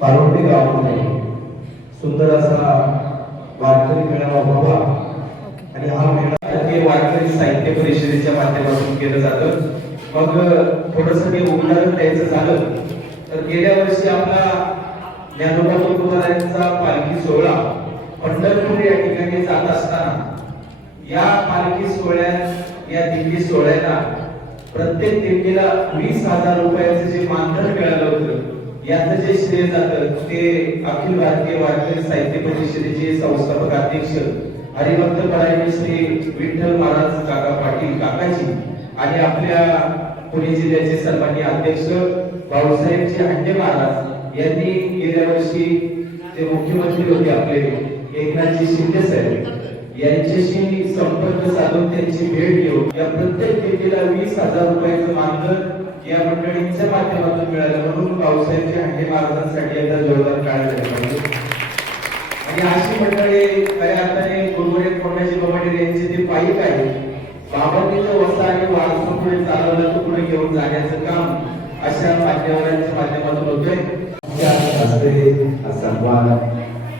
पारोटी गावामध्ये सुंदर असा वारकरी मेळावा व्हावा आणि हा मेळावा वारकरी साहित्य परिषदेच्या माध्यमातून केलं जातं. मग थोडंसं मी उदाहरण द्यायचं झालं तर गेल्या वर्षी आपला ज्ञानोबा तुकोबारायांचा पालखी सोहळा पंढरपूर या ठिकाणी जात असताना या पालखी सोहळ्यात या दिंडी सोहळ्याला प्रत्येक दिंडीला 20,000 रुपयाचं जे मानधन मिळालं होतं याचं जे श्रेय जातं ते अखिल भारतीय वारकरी साहित्य परिषदेचे संस्थापक अध्यक्ष हरिभक्त परायण श्री विठ्ठल महाराज काका पाटील काकाजी आणि आपल्या पुणे जिल्ह्याचे सन्माननीय अध्यक्ष भाऊसाहेबजी हंडे महाराज यांनी गेल्या वर्षी जे मुख्यमंत्री होते आपले एकनाथजी शिंदे साहेब यांच्याशी संपर्क साधून त्यांची भेट घेऊन या प्रत्येक दिंडीला 20,000 रुपयाचं मानधन या मंडळींच्या माध्यमातून मिळालं म्हणून भाऊसाहेबजी हंडे महाराजांसाठी एकदा जोरदार टाळ्या झाल्या पाहिजे. आणि अशी मंडळी खऱ्या अर्थाने गुरुवरे कोणाची बमाडी यांचे ते पायिक आहे बाबांनीचं वसा आणि वारसा पुढे चालवलं तर पुढे घेऊन जाण्याचं काम अशा माध्यमांच्या माध्यमातून होतोय. सन्मान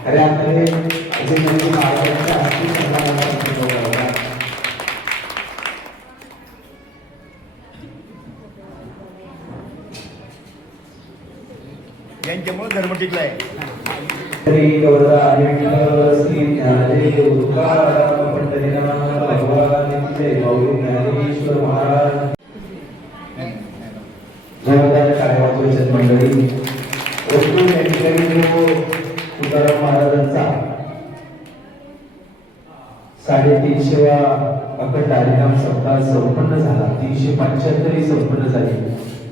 खऱ्या अर्थाने यांच्यामुळे धर्म टिकलाय. श्री गौरव श्री ज्ञानदेव तुकाराम पंढरीनाथ भगवान जय गौरी ज्ञानेश्वर महाराज जोरदार कार्यवाचक मंडळी ओळखून या ठिकाणी तुकाराम महाराजांचा 350वा अखंड हरिनाम सप्ताह संपन्न झाला. 375 संपन्न झाली.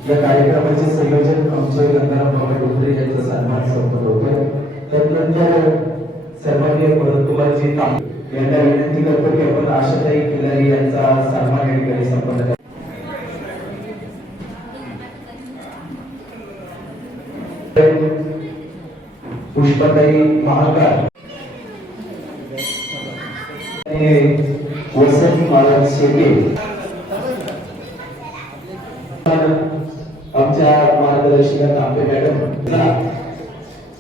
या कार्यक्रमाचे संयोजन आमचे गंगाराम बाबा डोंगरे यांचा सन्मान संपन्न होतोय. त्यानंतर सन्माननीय भरतकुमारजी यांना विनंती करतो की आपण आशाताई खिलारी यांचा सन्मान या ठिकाणी संपन्न करा. पुष्पताई महाकाळ, वसंत महाराज शेटे, आमच्या मार्गदर्शिका तांबे मॅडम,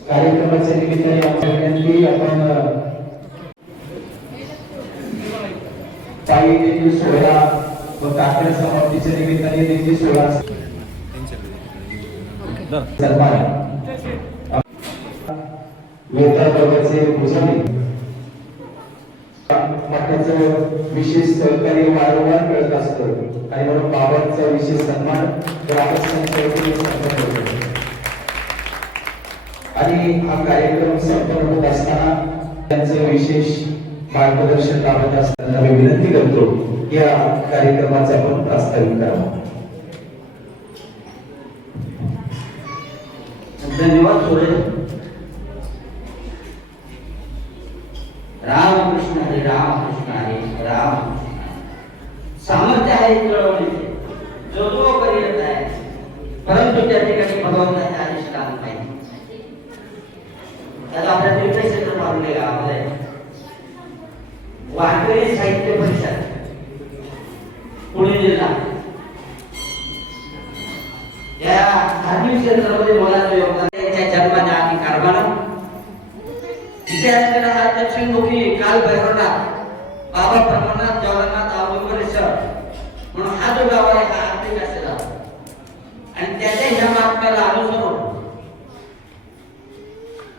कार्यक्रमाच्या निमित्ताने आमच्या विनंती आपण काही देखील सोहळा व काकड समाप्तीच्या निमित्ताने देखील सोहळा सन्मान वेता वर्गाचे भुजारी मठाचं विशेष सहकार्य वारंवार मिळत असतं आणि म्हणून बाबांचा विशेष सन्मान ग्रामस्थांच्या आणि हा कार्यक्रम संपन्न होत असताना त्यांचं विशेष मार्गदर्शन लाभत असताना मी विनंती करतो या कार्यक्रमाचा आपण प्रास्ताविक करावा. धन्यवाद सोरे. रामकृष्ण हरे रामकृष्ण हरे राम. सामर्थ्य आहे कळवण्याचे, जो जो करीत आहे, परंतु त्या ठिकाणी भगवंताचे अधिष्ठान पाहिजे. त्याला आपल्या तीर्थक्षेत्र मानले गावामध्ये वारकरी साहित्य परिषद पुणे जिल्हा या धार्मिक क्षेत्रामध्ये मोलाचं योगदान त्यांच्या जन्माच्या आधी कारभार इथे असलेला हा दक्षिणमुखी काल भैरवनाथ बाबा ब्रह्मनाथ जवाहरनाथ औदुंबरेश्वर म्हणून हा जो गाव आहे हा आर्थिक असेल आणि त्याच्या ह्या मार्गाला अनुसरून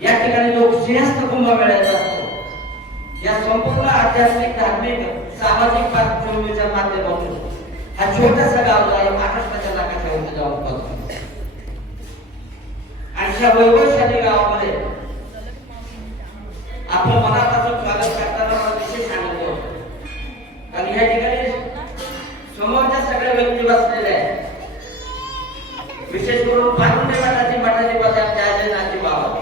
या ठिकाणी लोक सिंहस्थ कुंभमेळ्याचा असतो. या संपूर्ण आध्यात्मिक धार्मिक सामाजिक पार्श्वभूमीच्या माध्यमातून हा छोटासा गाव आहे महाराष्ट्राच्या नाकाच्या वरती जाऊन पोहोचतो. अशा वैभवशाली गावामध्ये आपलं मनापासून स्वागत करताना मला विशेष आनंद होतो. कारण या ठिकाणी समोरच्या सगळ्या व्यक्ती बसलेल्या आहेत. विशेष करून पारुंडे मठाची पदाधिकारी नाजी बाबा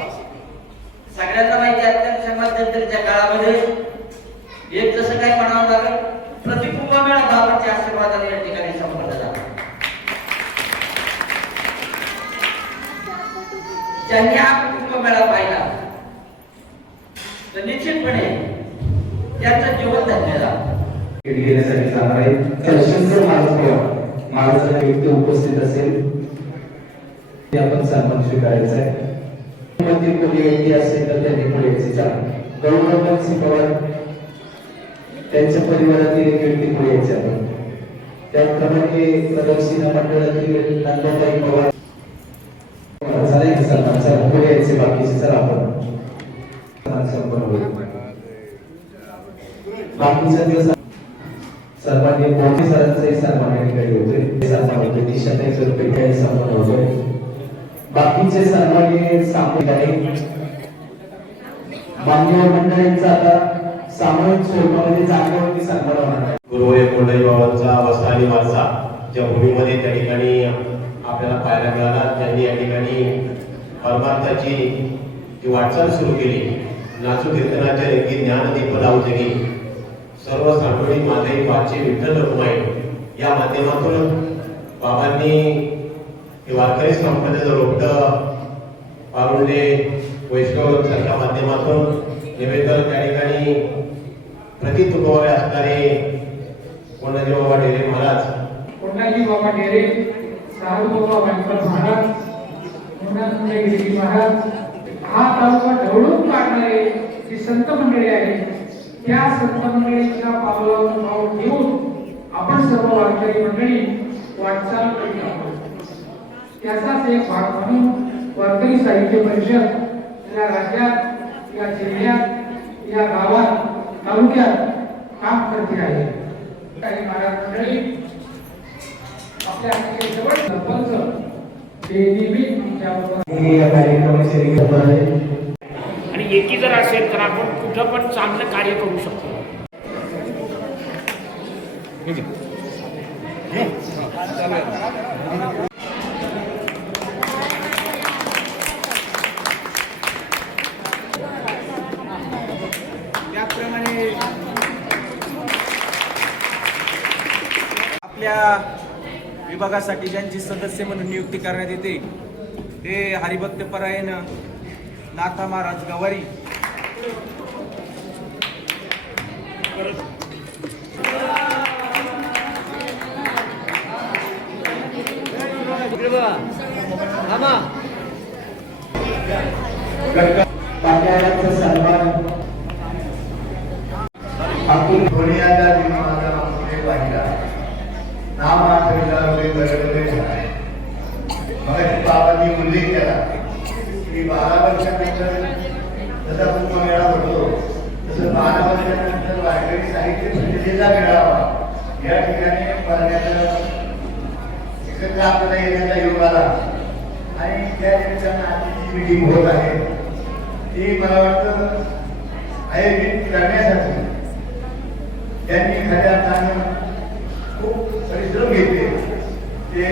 सगळ्यांना माहिती अत्यंत मध्यंतरीच्या काळामध्ये एक जसं काही म्हणावं लागेल प्रतिकुंभमेळा बाबांच्या आशीर्वादाने या ठिकाणी संपन्न झाला. ज्यांनी हा कुंभमेळा पाहिला तर निश्चितपणे त्यांचं जीवन धन्य झालं. घेण्यासाठी जाणार आहे शंकर महाराज व्यक्ती उपस्थित असेल ते आपण सन्मान स्वीकारायचा आहे. मध्ये कोणी व्यक्ती असेल तर त्यांनी पुढे यायचे. गौरव सिंह पवार त्यांच्या परिवारातील एक व्यक्ती पुढे यायचे आपण. त्याचप्रमाणे प्रदर्शिना मंडळातील नंदाताई पवार झाले सन्मान पुढे यायचे. बाकीचे सर आपण संपन्न होईल. बाकीचा दिवस सर्वांनी मोठे सरांचाही सन्मान या ठिकाणी होते. सन्मान होते दिशाताई रुपये सन्मान होतोय. बाकीचे सन्माननीय सामूहिक मान्यवर मंडळींचा आता सामूहिक स्वरूपामध्ये जागेवरती सन्मान होणार आहे. गुरुवारी कोंडाई बाबांचा वस्ता आणि वारसा ज्या भूमीमध्ये त्या ठिकाणी आपल्याला पाहायला मिळाला. त्यांनी या ठिकाणी परमार्थाची जी वाटचाल सुरू केली. नाचू कीर्तनाच्या रेगी ज्ञानदीप लावजगी सर्व सांडोळी माझे पाचशे विठ्ठल रखुमाई या माध्यमातून बाबांनी हे वारकरी संप्रदायाचं रोपटं पारुंडे वैष्णव सारख्या माध्यमातून निवेदन त्या ठिकाणी प्रतितुकोरे असणारे कोंडाजी बाबा डेरे महाराज, कोंडाजी बाबा डेरे, साधू बाबा व्यंकट महाराज, कोंडाजी महाराज हा तालुका ढवळून काढणारे जी संत मंडळी आहेत त्या संत मंडळीच्या पावलावर पाऊल घेऊन आपण सर्व वारकरी मंडळी वाटचाल करीत आहोत. त्याचाच एक भाग म्हणून वारकरी साहित्य परिषद या राज्यात या जिल्ह्यात या गावात तालुक्यात काम करते आहे. काही महाराज मंडळी आपल्या जवळ सरपंच ते नेहमी तुमच्याबरोबर या कार्यक्रमाचे रिकाम आहे. आणि एकी जर असेल तर आपण कुठं पण चांगलं कार्य करू शकतो. त्याचप्रमाणे आपल्या विभागासाठी ज्यांची सदस्य म्हणून नियुक्ती करण्यात येते ते हरिभक्त परायण नाथा महाराज गवारी पाट्याचा सन्मान आपण धोनियाचा विमानाचा माणूस पाहिला नाम आठवला गडबड झाले मग बाबांनी उल्लेख केला की 12 वर्षानंतर जसा कुंभमेळा होतो तसं 12 वर्षानंतर वारकरी साहित्य परिषदेचा मेळावा या ठिकाणी करण्याचा एकत्र आपल्याला येण्याचा योग आला आणि त्या ठिकाणी आजची मीटिंग होत आहे ती मला वाटतं आयोजित करण्यासाठी त्यांनी खऱ्या अर्थानं खूप परिश्रम घेतले ते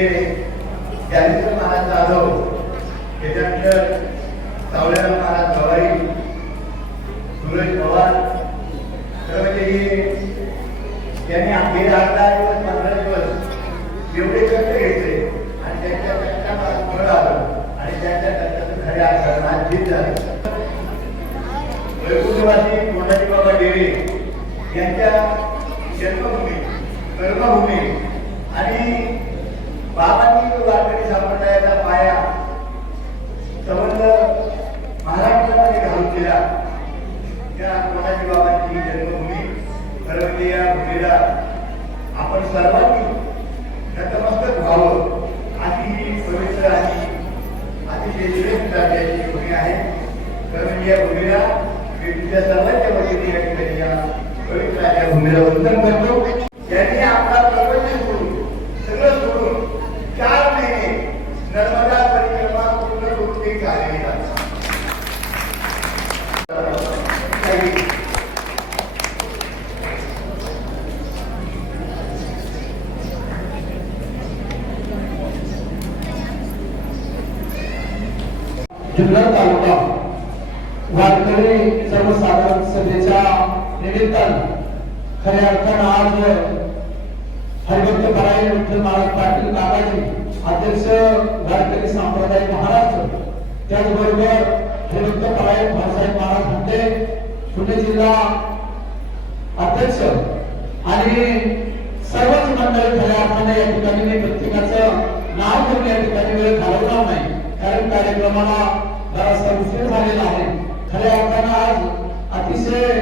ज्ञानेश्वर महाराज जाधव त्याच्यानंतर सावळेराव महाराज गवारी सुरेश पवार तर त्यांनी आपले 18 दिवस 15 दिवस एवढे कष्ट घेतले आणि त्यांच्या कष्टाला फळ आलं आणि त्यांच्या कष्टाचं खऱ्या अर्थानं आज जीत झालं वैकुंठवासी कोणाजी बाबा डेरे यांच्या जन्मभूमी कर्मभूमी आणि बाबांनी वारकरी संप्रदायाचा पाया संबंध महाराष्ट्रामध्ये घालून दिला त्या कोणाजी बाबांची जन्मभूमी खरं या भूमीला आपण सर्वांनी नतमस्तक व्हावं अशी ही पवित्र आणि अतिशय श्रेष्ठ दर्जाची भूमी आहे कारण या भूमीला मी तुमच्या सर्वांच्या वतीने या ठिकाणी या पवित्र या भूमीला वंदन करतो त्यांनी आपला प्रपंच सोडून सगळं सोडून 4 महिने नर्मदा परिक्रमा पूर्ण वृत्ती झालेली जुन्नर तालुका वारकरी सर्वसाधारण सभेच्या निमित्तानं खऱ्या अर्थानं आज हरिभक्त परायण विठ्ठल महाराज पाटील काकाजी अध्यक्ष वारकरी संप्रदाय महाराष्ट्र त्याचबरोबर हरिभक्त परायण भाऊसाहेब महाराज म्हणते पुणे जिल्हा अध्यक्ष आणि सर्वच मंडळी खऱ्या अर्थाने या ठिकाणी मी प्रत्येकाचं नाव घेऊन या ठिकाणी वेळ घालवणार नाही कारण कार्यक्रमाला जरासा उशीर झालेला आहे खऱ्या अर्थानं आज अतिशय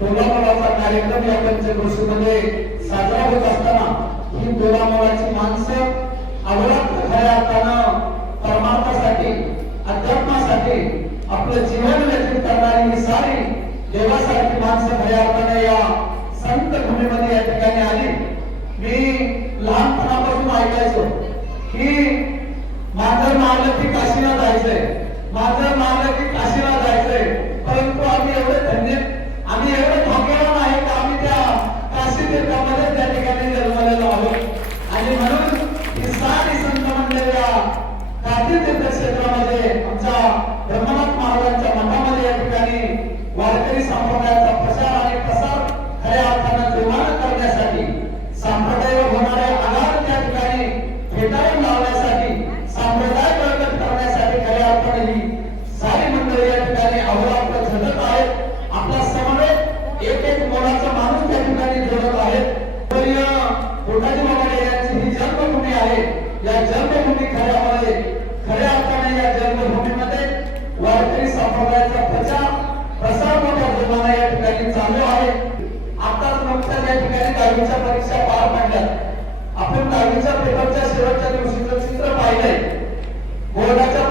तोलामोलाचा कार्यक्रम या पंचक्रोशीमध्ये साजरा होत असताना ही तोलामोलाची माणसं अवरात्र खऱ्या अर्थानं परमार्थासाठी अध्यात्मासाठी आपलं जीवन व्यतीत करणारी ही सारी देवासारखी माणसं खऱ्या अर्थानं या संत भूमीमध्ये या ठिकाणी आली मी लहानपणापासून ऐकायचो की माझं मारलं की काशीला जायचंय माझं मारलं की काशीला जायचंय परंतु आम्ही एवढं भाग्यवान आहे की आम्ही त्या काशी तीर्थामध्ये त्या ठिकाणी जन्मलेलो आहोत आणि म्हणून ही सारी संत मंडळी काशी तीर्थ क्षेत्रामध्ये आमच्या ब्रह्मनाथ महाराजांच्या मठामध्ये या ठिकाणी वारकरी संप्रदायाचा प्रचार आणि प्रसार खऱ्या अर्थानं जोमानं करण्यासाठी संप्रदायावर होणारे आघात त्या ठिकाणी फेटाळून लावण्यासाठी संप्रदाय बळकट करण्यासाठी खऱ्या अर्थाने ही सारी मंडळी या ठिकाणी अहोरात्र झटत आहेत आपला समवेत एक एक मोलाचा माणूस त्या ठिकाणी जोडत आहेत कोठाजी बाबा यांची ही जन्मभूमी आहे या जन्मभूमी खऱ्या अर्थाने या जन्मभूमीमध्ये वारकरी संप्रदायाचा प्रसार मोठ्या जोमाने या ठिकाणी चालू आहे आताच नुकत्याच या ठिकाणी 10वीच्या परीक्षा पार पडल्या आपण 10वीच्या पेपरच्या शेवटच्या दिवशीचं चित्र पाहिलंय बोर्डाच्या